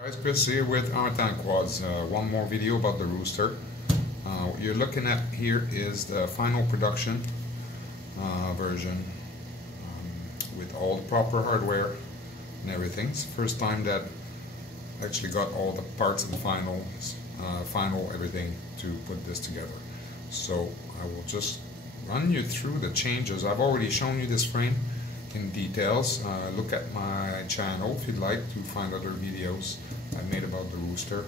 Guys, Chris here with Armattan Quads. One more video about the Rooster. What you're looking at here is the final production version with all the proper hardware and everything. It's the first time that I actually got all the parts and final everything to put this together. So I will just run you through the changes. I've already shown you this frame in details. Look at my channel if you'd like to find other videos I made about the Rooster.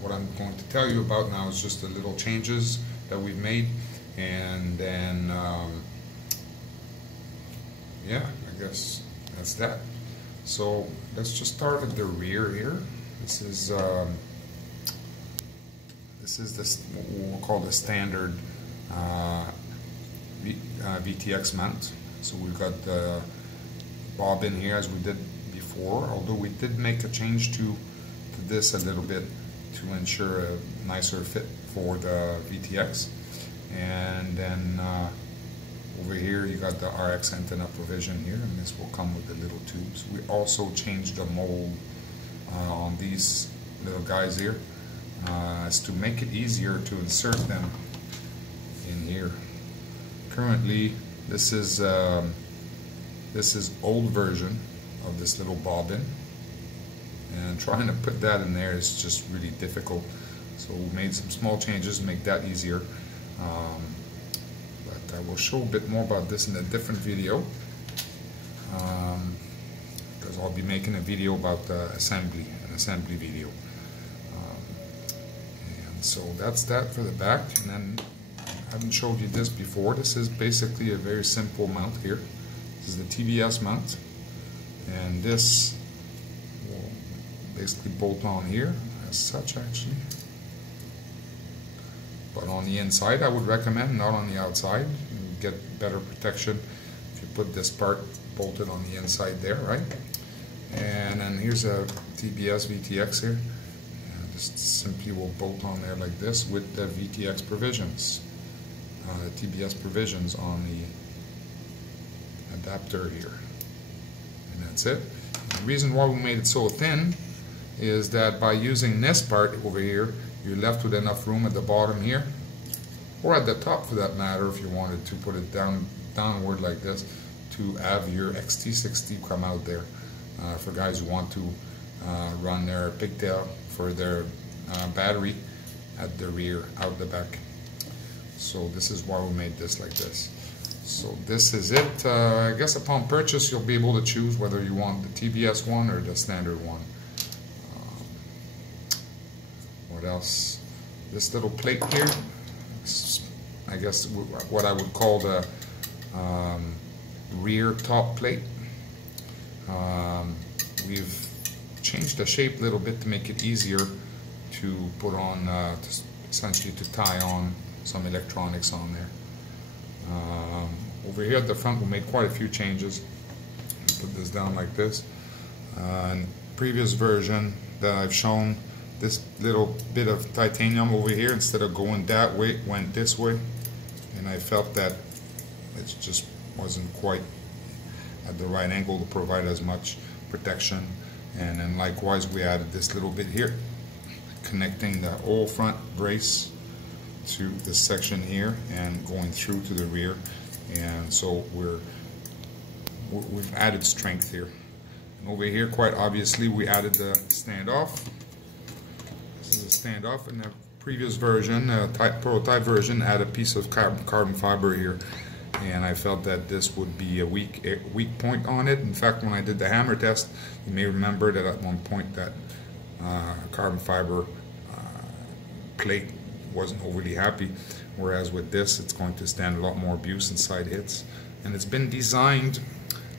What I'm going to tell you about now is just the little changes that we've made, and then yeah, I guess that's that. So let's just start at the rear here. This is what we'll call the standard VTX mount. So we've got the bobbin here as we did before, although we did make a change to this a little bit to ensure a nicer fit for the VTX. And then over here you got the RX antenna provision here, and this will come with the little tubes. We also changed the mold on these little guys here as to make it easier to insert them in here. Currently this is old version of this little bobbin, and trying to put that in there is just really difficult. So we made some small changes to make that easier. But I will show a bit more about this in a different video, because I'll be making a video about the assembly, an assembly video. And so that's that for the back. And then I haven't showed you this before. This is basically a very simple mount here. This is the TBS mount, and this will basically bolt on here as such actually. But on the inside I would recommend, not on the outside. You get better protection if you put this part bolted on the inside there, right? And then here's a TBS VTX here. And this simply will bolt on there like this with the VTX provisions. TBS provisions on the adapter here, and that's it. And the reason why we made it so thin is that by using this part over here, you're left with enough room at the bottom here, or at the top for that matter, if you wanted to put it downward like this, to have your XT60 come out there for guys who want to run their pigtail for their battery at the rear, out the back. So this is why we made this like this. So this is it. I guess upon purchase you'll be able to choose whether you want the TBS one or the standard one. What else? This little plate here, I guess what I would call the rear top plate. We've changed the shape a little bit to make it easier to put on, essentially to tie on some electronics on there. Over here at the front we made quite a few changes. Put this down like this. In previous version that I've shown, this little bit of titanium over here, instead of going that way, went this way, and I felt that it just wasn't quite at the right angle to provide as much protection. And then likewise we added this little bit here, connecting the whole front brace to this section here and going through to the rear, and so we've added strength here. And over here, quite obviously, we added the standoff. This is a standoff. In the previous version, prototype version, add a piece of carbon fiber here, and I felt that this would be a weak point on it. In fact, when I did the hammer test, you may remember that at one point that carbon fiber plate wasn't overly happy, whereas with this it's going to stand a lot more abuse and side hits. And it's been designed,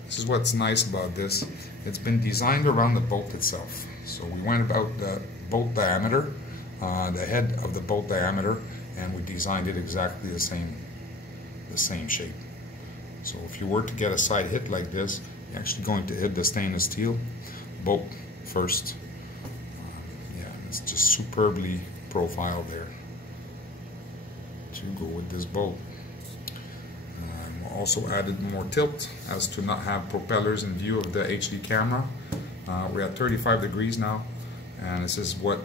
this is what's nice about this, it's been designed around the bolt itself. So we went about the bolt diameter, the head of the bolt diameter, and we designed it exactly the same shape. So if you were to get a side hit like this, you're actually going to hit the stainless steel bolt first. Yeah, it's just superbly profiled there to go with this bolt. Also added more tilt as to not have propellers in view of the HD camera. We're at 35 degrees now, and this is what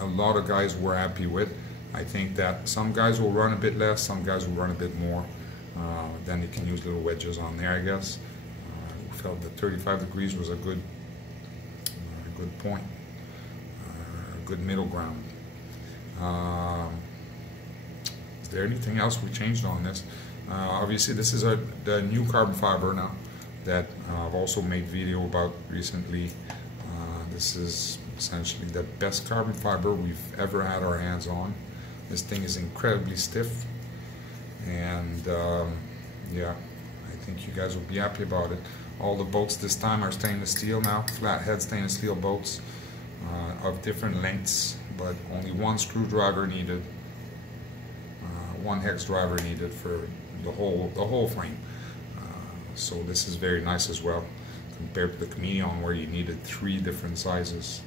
a lot of guys were happy with. I think that some guys will run a bit less, some guys will run a bit more. Then you can use little wedges on there, I guess. We felt that 35 degrees was a good point, a good middle ground. Is there anything else we changed on this? Obviously, this is the new carbon fiber now that I've also made video about recently. This is essentially the best carbon fiber we've ever had our hands on. This thing is incredibly stiff, and yeah, I think you guys will be happy about it. All the bolts this time are stainless steel now, flathead stainless steel bolts of different lengths, but only one screwdriver needed, one hex driver needed for the whole frame. So this is very nice as well, compared to the Chameleon where you needed 3 different sizes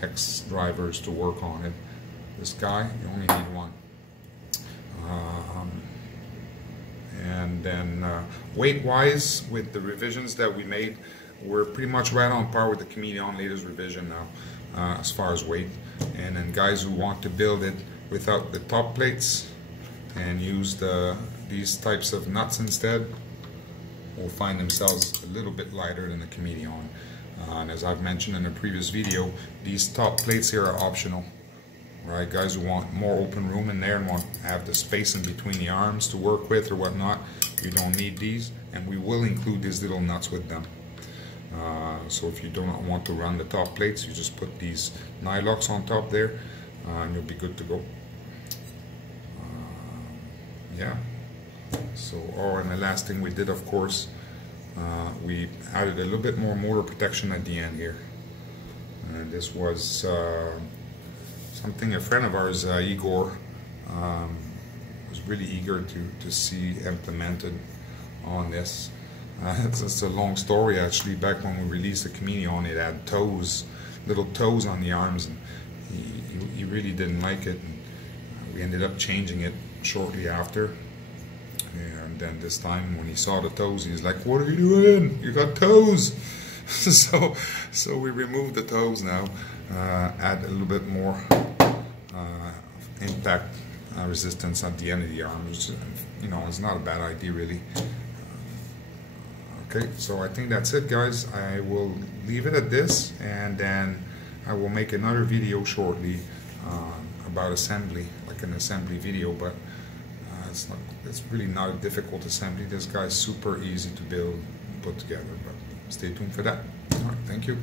hex drivers to work on it. This guy, you only need 1. And then weight-wise, with the revisions that we made, we're pretty much right on par with the Chameleon latest revision now, as far as weight. And then guys who want to build it without the top plates and use these types of nuts instead will find themselves a little bit lighter than the Chameleon. And as I've mentioned in a previous video, these top plates here are optional. Right, guys who want more open room in there and want to have the space in between the arms to work with or whatnot, you don't need these, and we will include these little nuts with them. So if you do not want to run the top plates, you just put these nylocks on top there, and you'll be good to go. Yeah. So, and the last thing we did, of course, we added a little bit more motor protection at the end here, and this was something a friend of ours, Igor, was really eager to see implemented on this. It's a long story actually. Back when we released the Chameleon, it had toes, little toes on the arms, and he really didn't like it. And we ended up changing it shortly after. And then this time when he saw the toes, he's like, "What are you doing? You got toes!" so we removed the toes now, add a little bit more impact resistance at the end of the arm, which, you know, is not a bad idea really. Okay, so I think that's it, guys. I will leave it at this, and then I will make another video shortly about assembly, like an assembly video, but it's really not a difficult assembly. This guy's super easy to build and put together, but stay tuned for that. All right, thank you.